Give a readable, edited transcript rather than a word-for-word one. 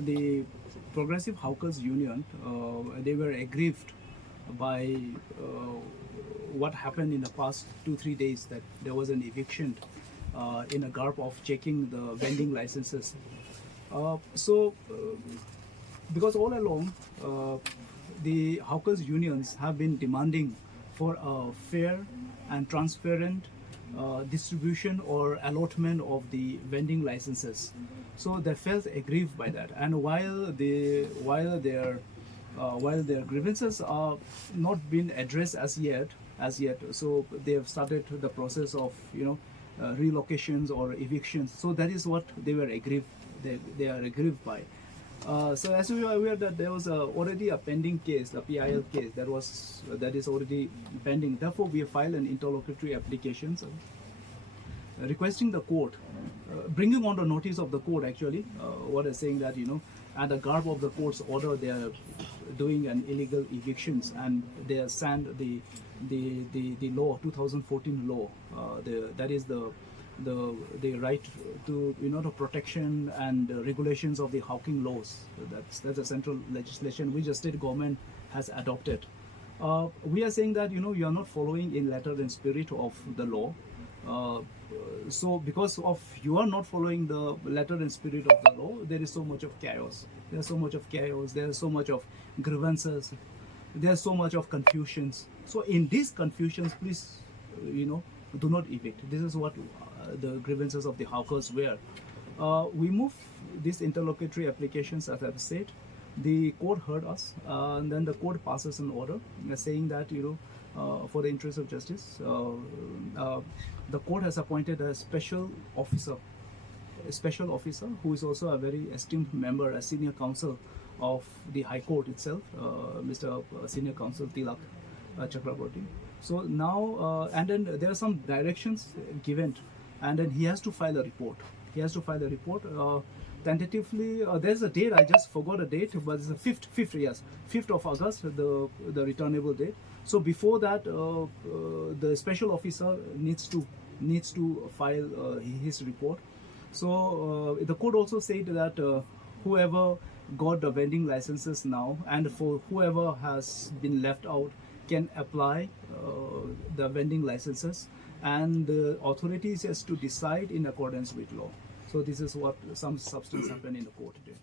the Progressive Hawkers Union, they were aggrieved by what happened in the past 2-3 days, that there was an eviction in a garb of checking the vending licenses. Because all along the hawkers unions have been demanding for a fair and transparent distribution or allotment of the vending licenses. So they felt aggrieved by that, and while their grievances are not been addressed as yet, so they have started the process of relocations or evictions. So that is what they were aggrieved. They are aggrieved by. So as we are aware that there was already a pending case, the PIL case that is already pending. Therefore, we have filed an interlocutory application requesting the court, bringing on the notice of the court actually, what is saying that at the garb of the court's order they are doing an illegal evictions, and they have signed the law, 2014 law, that is the right to the protection and regulations of the hawking laws. That's a central legislation which the state government has adopted. We are saying that you are not following in letter and spirit of the law. So because of you are not following the letter and spirit of the law, there is so much of chaos. There's so much of chaos. There's so much of grievances. There's so much of confusions. So in these confusions, please, do not evict. This is what the grievances of the hawkers were. We move these interlocutory applications, as I've said. The court heard us, and then the court passes an order saying that for the interest of justice, the court has appointed a special officer who is also a very esteemed member, a senior counsel of the High Court itself, Mr. Senior Counsel Tilak Chakraborty. So now, and then there are some directions given, and then he has to file a report. Tentatively, there's a date, I just forgot a date, but it's the 5th of August, the returnable date. So before that, the special officer needs to file his report. So the court also said that whoever got the vending licenses now, and for whoever has been left out, can apply the vending licenses, and the authorities has to decide in accordance with law. So this is what some substance happened in the court today.